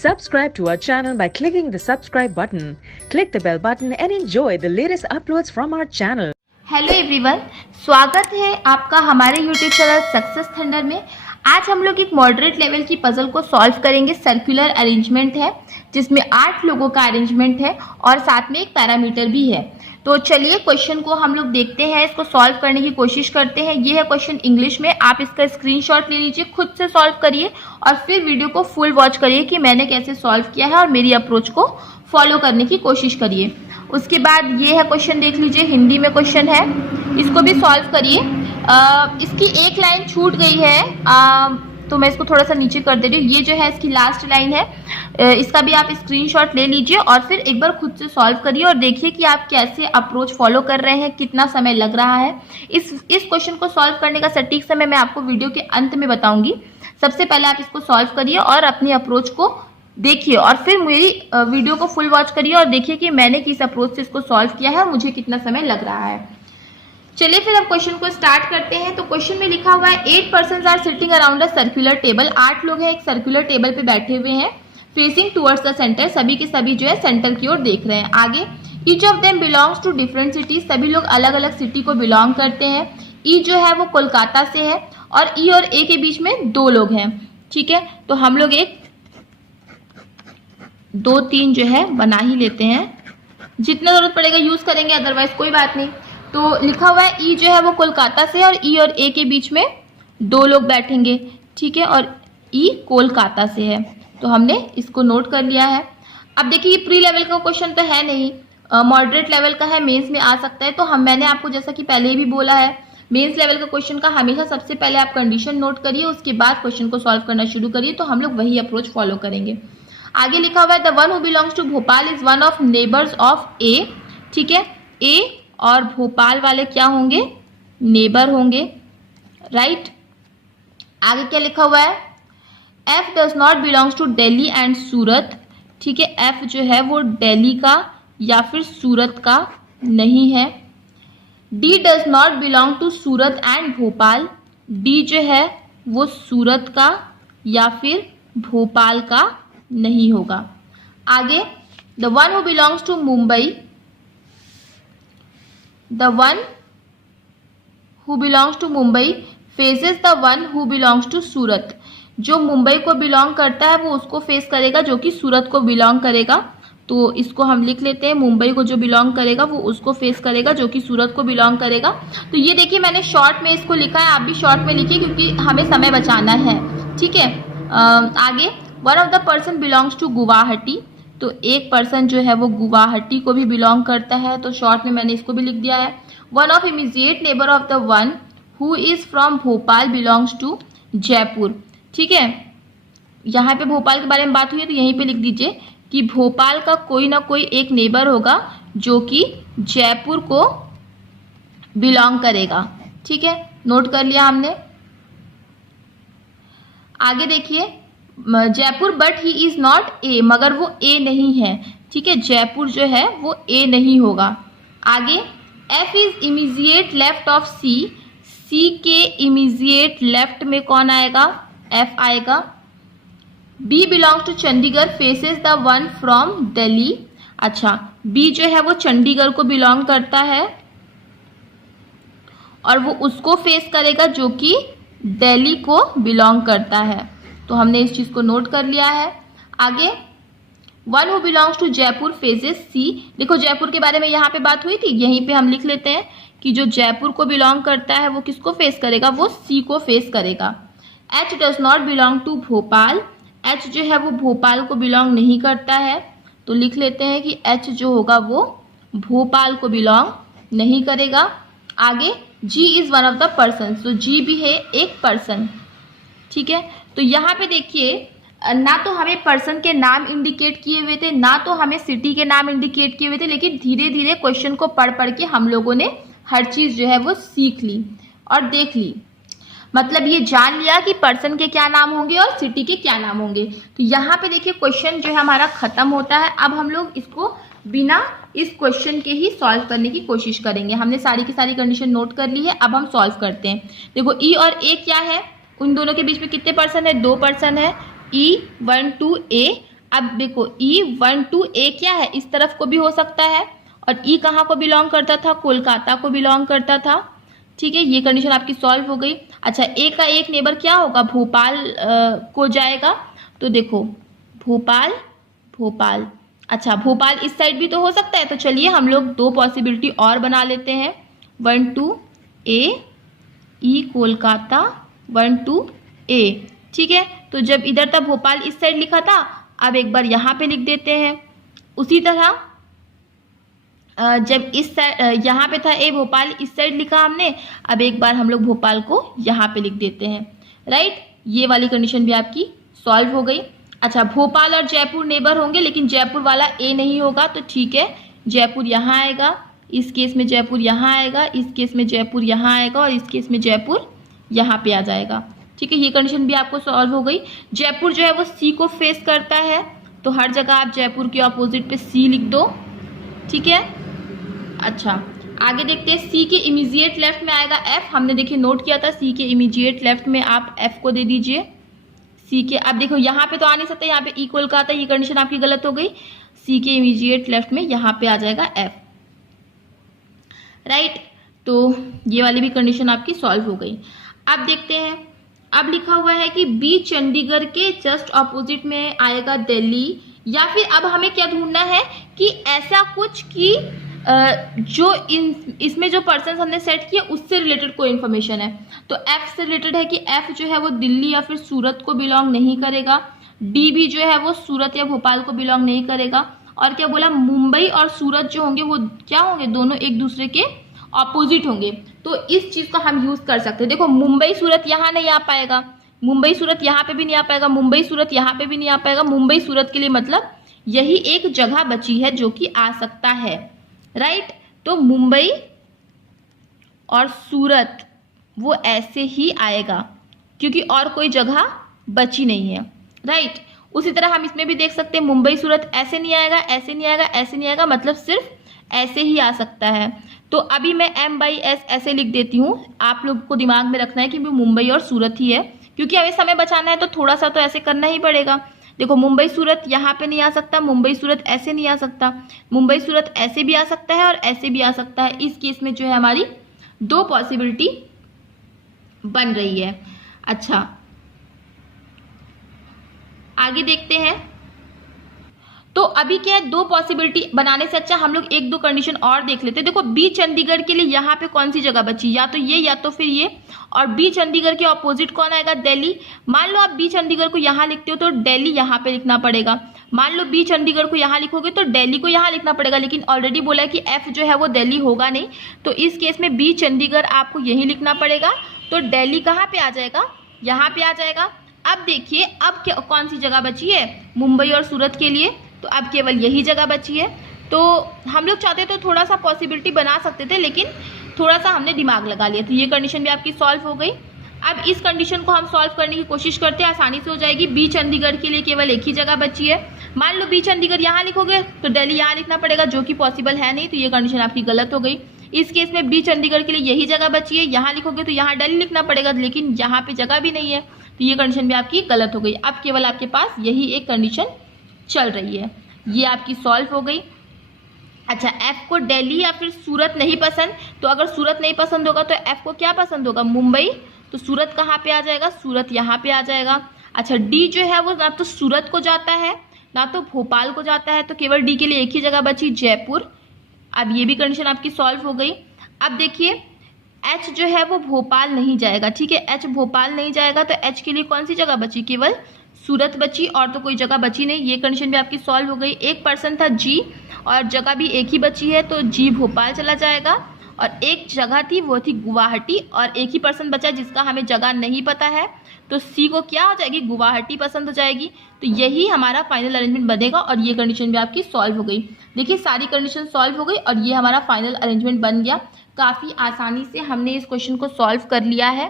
Subscribe to our channel by clicking the subscribe button. Click the bell button and enjoy the latest uploads from our channel. Hello everyone, स्वागत है आपका हमारे YouTube channel success thunder में। आज हम लोग एक मॉडरेट लेवल की पजल को सॉल्व करेंगे। सर्कुलर अरेंजमेंट है जिसमें 8 लोगों का अरेंजमेंट है और साथ में एक पैरामीटर भी है। तो चलिए क्वेश्चन को हम लोग देखते हैं, इसको सॉल्व करने की कोशिश करते हैं। ये है क्वेश्चन इंग्लिश में, आप इसका स्क्रीनशॉट ले लीजिए, खुद से सॉल्व करिए और फिर वीडियो को फुल वॉच करिए कि मैंने कैसे सॉल्व किया है और मेरी अप्रोच को फॉलो करने की कोशिश करिए। उसके बाद ये है क्वेश्चन, देख लीजिए, हिंदी में क्वेश्चन है, इसको भी सॉल्व करिए। इसकी एक लाइन छूट गई है, तो मैं इसको थोड़ा सा नीचे कर दे रही हूँ। ये जो है इसकी लास्ट लाइन है, इसका भी आप स्क्रीनशॉट ले लीजिए और फिर एक बार खुद से सॉल्व करिए और देखिए कि आप कैसे अप्रोच फॉलो कर रहे हैं, कितना समय लग रहा है। इस क्वेश्चन को सॉल्व करने का सटीक समय मैं आपको वीडियो के अंत में बताऊंगी। सबसे पहले आप इसको सॉल्व करिए और अपनी अप्रोच को देखिए और फिर मेरी वीडियो को फुल वॉच करिए और देखिए कि मैंने किस अप्रोच से इसको सॉल्व किया है और मुझे कितना समय लग रहा है। चलिए फिर अब क्वेश्चन को स्टार्ट करते हैं। तो क्वेश्चन में लिखा हुआ है 8 persons are sitting around a circular table. 8 लोग हैं एक सर्कुलर टेबल पे बैठे हुए हैं, फेसिंग टुवर्ड्स द सेंटर, सभी के सभी जो है सेंटर की ओर देख रहे हैं। आगे, each of them belongs to different cities, सभी लोग अलग अलग सिटी को बिलोंग करते हैं। ई जो है वो कोलकाता से है और ई और ए के बीच में 2 लोग हैं। ठीक है, तो हम लोग एक 2-3 जो है बना ही लेते हैं, जितना जरूरत पड़ेगा यूज करेंगे, अदरवाइज कोई बात नहीं। तो लिखा हुआ है ई जो है वो कोलकाता से और ई और ए के बीच में 2 लोग बैठेंगे। ठीक है, और ई कोलकाता से है, तो हमने इसको नोट कर लिया है। अब देखिए, ये प्री लेवल का क्वेश्चन तो है नहीं, मॉडरेट लेवल का है, मेंस में आ सकता है। तो मैंने आपको जैसा कि पहले भी बोला है, मेंस लेवल का क्वेश्चन का हमेशा सबसे पहले आप कंडीशन नोट करिए, उसके बाद क्वेश्चन को सॉल्व करना शुरू करिए। तो हम लोग वही अप्रोच फॉलो करेंगे। आगे लिखा हुआ है the one who belongs to Bhopal is one of neighbours of A. ठीक है, ए और भोपाल वाले क्या होंगे, नेबर होंगे, राइट। आगे क्या लिखा हुआ है, F does not belongs to Delhi and Surat. ठीक है, एफ जो है वो दिल्ली का या फिर सूरत का नहीं है। D does not belong to Surat and Bhopal, D जो है वो सूरत का या फिर भोपाल का नहीं होगा। आगे, the one who belongs to Mumbai, the one who belongs to Mumbai faces the one who belongs to Surat. जो मुंबई को बिलोंग करता है वो उसको फेस करेगा जो कि सूरत को बिलोंग करेगा। तो इसको हम लिख लेते हैं, मुंबई को जो बिलोंग करेगा वो उसको फेस करेगा जो कि सूरत को बिलोंग करेगा। तो ये देखिए, मैंने शॉर्ट में इसको लिखा है, आप भी शॉर्ट में लिखिए क्योंकि हमें समय बचाना है। ठीक है, आगे, one of the person belongs to Guwahati. तो एक पर्सन जो है वो गुवाहाटी को भी बिलोंग करता है, तो शॉर्ट में मैंने इसको भी लिख दिया है। One of immediate neighbour of the one who is from Bhopal belongs to Jaipur. ठीक है, यहाँ पे भोपाल के बारे में बात हुई है तो यहीं पे लिख दीजिए कि भोपाल का कोई ना कोई एक नेबर होगा जो कि जयपुर को बिलोंग करेगा। ठीक है, नोट कर लिया हमने। आगे देखिए, Jaipur but he is not a, मगर वो ए नहीं है। ठीक है, जयपुर जो है वो ए नहीं होगा। आगे, F is immediate left of C, C के इमीजिएट लेफ्ट में कौन आएगा, एफ आएगा। B belongs to Chandigarh faces the one from Delhi. अच्छा, बी जो है वो चंडीगढ़ को बिलोंग करता है और वो उसको फेस करेगा जो कि दिल्ली को बिलोंग करता है। तो हमने इस चीज को नोट कर लिया है। आगे, one who belongs to Jaipur faces C. देखो, जयपुर के बारे में यहाँ पे बात हुई थी, यहीं पे हम लिख लेते हैं कि जो जयपुर को बिलोंग करता है वो किसको फेस करेगा, वो सी को फेस करेगा। H does not belong to Bhopal, H जो है वो भोपाल को बिलोंग नहीं करता है, तो लिख लेते हैं कि एच जो होगा वो भोपाल को बिलोंग नहीं करेगा। आगे, G is one of the person, तो जी भी है एक पर्सन। ठीक है, तो यहाँ पे देखिए, ना तो हमें पर्सन के नाम इंडिकेट किए हुए थे, ना तो हमें सिटी के नाम इंडिकेट किए हुए थे, लेकिन धीरे धीरे क्वेश्चन को पढ़ पढ़ के हम लोगों ने हर चीज जो है वो सीख ली और देख ली। मतलब ये जान लिया कि पर्सन के क्या नाम होंगे और सिटी के क्या नाम होंगे। तो यहाँ पे देखिए, क्वेश्चन जो है हमारा खत्म होता है। अब हम लोग इसको बिना इस क्वेश्चन के ही सॉल्व करने की कोशिश करेंगे। हमने सारी की सारी कंडीशन नोट कर ली है, अब हम सॉल्व करते हैं। देखो, ई और ए क्या है, उन दोनों के बीच में कितने पर्सन है, 2 पर्सन है, E1 to A। अब देखो E12A क्या है, इस तरफ को भी हो सकता है, और E कहाँ को बिलोंग करता था, कोलकाता को बिलोंग करता था। ठीक है, ये कंडीशन आपकी सॉल्व हो गई। अच्छा, ए का एक नेबर क्या होगा, भोपाल को जाएगा, तो देखो भोपाल भोपाल। अच्छा, भोपाल इस साइड भी तो हो सकता है, तो चलिए हम लोग दो पॉसिबिलिटी और बना लेते हैं। 12A E Kolkata 12A। ठीक है, तो जब इधर था भोपाल इस साइड लिखा था, अब एक बार यहाँ पे लिख देते हैं। उसी तरह जब इस साइड यहाँ पे था ए भोपाल इस साइड लिखा हमने, अब एक बार हम लोग भोपाल को यहाँ पे लिख देते हैं। राइट, ये वाली कंडीशन भी आपकी सॉल्व हो गई। अच्छा, भोपाल और जयपुर नेबर होंगे, लेकिन जयपुर वाला ए नहीं होगा, तो ठीक है जयपुर यहाँ आएगा, इस केस में जयपुर यहाँ आएगा, इस केस में जयपुर यहाँ आएगा, और इस केस में जयपुर यहाँ पे आ जाएगा। ठीक है, ये कंडीशन भी आपको सॉल्व हो गई। जयपुर जो है वो सी को फेस करता है, तो हर जगह आप जयपुर के ऑपोजिट पे सी लिख दो। ठीक है, अच्छा आगे देखते हैं। सी के इमीडिएट लेफ्ट में आएगा एफ, हमने देखिए नोट किया था, सी के इमीडिएट लेफ्ट में आप एफ को दे दीजिए। सी के, अब देखो यहाँ पे तो आ नहीं सकता, यहाँ पे इक्वल का आता है, ये कंडीशन आपकी गलत हो गई। सी के इमीडिएट लेफ्ट में यहाँ पे आ जाएगा एफ। राइट, तो ये वाली भी कंडीशन आपकी सॉल्व हो गई। अब देखते हैं, अब लिखा हुआ है कि बी चंडीगढ़ के जस्ट ऑपोजिट में आएगा दिल्ली, या फिर अब हमें क्या ढूंढना है कि ऐसा कुछ कि जो इसमें जो पर्सन हमने सेट किया उससे रिलेटेड कोई इन्फॉर्मेशन है। तो एफ से रिलेटेड है कि एफ जो है वो दिल्ली या फिर सूरत को बिलोंग नहीं करेगा। डी भी जो है वो सूरत या भोपाल को बिलोंग नहीं करेगा। और क्या बोला, मुंबई और सूरत जो होंगे वो क्या होंगे, दोनों एक दूसरे के ऑपोजिट होंगे। तो इस चीज को हम यूज कर सकते हैं। देखो मुंबई सूरत यहाँ नहीं आ पाएगा, मुंबई सूरत यहाँ पे भी नहीं आ पाएगा, मुंबई सूरत यहाँ पे भी नहीं आ पाएगा। मुंबई सूरत के लिए मतलब यही एक जगह बची है जो कि आ सकता है। राइट, तो मुंबई और सूरत वो ऐसे ही आएगा क्योंकि और कोई जगह बची नहीं है। राइट, उसी तरह हम इसमें भी देख सकते हैं, मुंबई सूरत ऐसे नहीं आएगा, ऐसे नहीं आएगा, ऐसे नहीं आएगा, मतलब सिर्फ ऐसे ही आ सकता है। तो अभी मैं M/S ऐसे लिख देती हूँ, आप लोग को दिमाग में रखना है कि मुंबई और सूरत ही है, क्योंकि हमें समय बचाना है तो थोड़ा सा तो ऐसे करना ही पड़ेगा। देखो मुंबई सूरत यहाँ पे नहीं आ सकता, मुंबई सूरत ऐसे नहीं आ सकता, मुंबई सूरत ऐसे भी आ सकता है और ऐसे भी आ सकता है। इस केस में जो है हमारी दो पॉसिबिलिटी बन रही है। अच्छा, आगे देखते हैं। तो अभी क्या है, दो पॉसिबिलिटी बनाने से अच्छा हम लोग एक दो कंडीशन और देख लेते हैं। देखो बी चंडीगढ़ के लिए यहाँ पे कौन सी जगह बची, या तो ये या तो फिर ये, और बी चंडीगढ़ के ऑपोजिट कौन आएगा, दिल्ली। मान लो आप बी चंडीगढ़ को यहाँ लिखते हो तो दिल्ली यहाँ पे लिखना पड़ेगा। मान लो बी चंडीगढ़ को यहाँ लिखोगे तो दिल्ली को यहाँ लिखना पड़ेगा, लेकिन ऑलरेडी बोला है कि एफ जो है वो दिल्ली होगा नहीं, तो इस केस में बी चंडीगढ़ आपको यही लिखना पड़ेगा। तो दिल्ली कहाँ पे आ जाएगा, यहाँ पे आ जाएगा। अब देखिए अब कौन सी जगह बची है मुंबई और सूरत के लिए, तो अब केवल यही जगह बची है। तो हम लोग चाहते तो थोड़ा सा पॉसिबिलिटी बना सकते थे, लेकिन थोड़ा सा हमने दिमाग लगा लिया, तो ये कंडीशन भी आपकी सॉल्व हो गई। अब इस कंडीशन को हम सॉल्व करने की कोशिश करते हैं, आसानी से हो जाएगी। बी चंडीगढ़ के लिए केवल एक ही जगह बची है। मान लो बी चंडीगढ़ यहाँ लिखोगे तो दिल्ली यहाँ लिखना पड़ेगा, जो कि पॉसिबल है नहीं, तो ये कंडीशन आपकी गलत हो गई। इस केस में बी चंडीगढ़ के लिए यही जगह बची है, यहाँ लिखोगे तो यहाँ दिल्ली लिखना पड़ेगा, लेकिन यहाँ पे जगह भी नहीं है, तो ये कंडीशन भी आपकी गलत हो गई। अब केवल आपके पास यही एक कंडीशन चल रही है, ये आपकी सॉल्व हो गई। अच्छा, एफ को दिल्ली या फिर सूरत नहीं पसंद, तो अगर सूरत नहीं पसंद होगा तो एफ को क्या पसंद होगा, मुंबई, तो सूरत कहाँ पे आ जाएगा, सूरत यहाँ पे आ जाएगा। अच्छा, डी जो है वो ना तो सूरत को जाता है ना तो भोपाल को जाता है, तो केवल डी के लिए एक ही जगह बची, जयपुर। अब ये भी कंडीशन आपकी सॉल्व हो गई। अब देखिए एच जो है वो भोपाल नहीं जाएगा, ठीक है, एच भोपाल नहीं जाएगा, तो एच के लिए कौन सी जगह बची, केवल सूरत बची और तो कोई जगह बची नहीं, ये कंडीशन भी आपकी सॉल्व हो गई। एक पर्सन था जी और जगह भी एक ही बची है, तो जी भोपाल चला जाएगा। और एक जगह थी वो थी गुवाहाटी, और एक ही पर्सन बचा जिसका हमें जगह नहीं पता है, तो सी को क्या हो जाएगी, गुवाहाटी पसंद हो जाएगी। तो यही हमारा फाइनल अरेंजमेंट बनेगा, और ये कंडीशन भी आपकी सॉल्व हो गई। देखिए सारी कंडीशन सॉल्व हो गई और ये हमारा फाइनल अरेंजमेंट बन गया। काफ़ी आसानी से हमने इस क्वेश्चन को सॉल्व कर लिया है।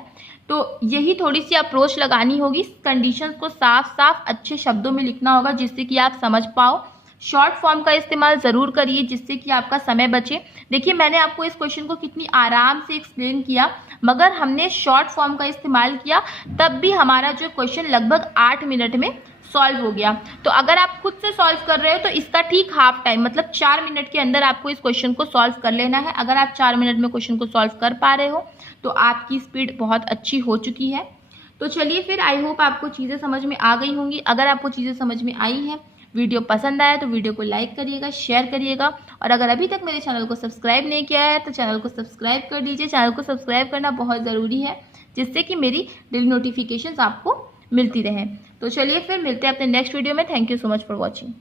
तो यही थोड़ी सी अप्रोच लगानी होगी, कंडीशंस को साफ साफ अच्छे शब्दों में लिखना होगा जिससे कि आप समझ पाओ। शॉर्ट फॉर्म का इस्तेमाल ज़रूर करिए जिससे कि आपका समय बचे। देखिए मैंने आपको इस क्वेश्चन को कितनी आराम से एक्सप्लेन किया, मगर हमने शॉर्ट फॉर्म का इस्तेमाल किया तब भी हमारा जो क्वेश्चन लगभग 8 मिनट में सॉल्व हो गया। तो अगर आप खुद से सॉल्व कर रहे हो तो इसका ठीक हाफ टाइम मतलब 4 मिनट के अंदर आपको इस क्वेश्चन को सॉल्व कर लेना है। अगर आप 4 मिनट में क्वेश्चन को सॉल्व कर पा रहे हो तो आपकी स्पीड बहुत अच्छी हो चुकी है। तो चलिए फिर, आई होप आपको चीज़ें समझ में आ गई होंगी। अगर आपको चीज़ें समझ में आई हैं, वीडियो पसंद आया तो वीडियो को लाइक करिएगा, शेयर करिएगा, और अगर अभी तक मेरे चैनल को सब्सक्राइब नहीं किया है तो चैनल को सब्सक्राइब कर दीजिए। चैनल को सब्सक्राइब करना बहुत ज़रूरी है, जिससे कि मेरी डेली नोटिफिकेशंस आपको मिलती रहें। तो चलिए फिर मिलते हैं अपने नेक्स्ट वीडियो में। Thank you so much for watching.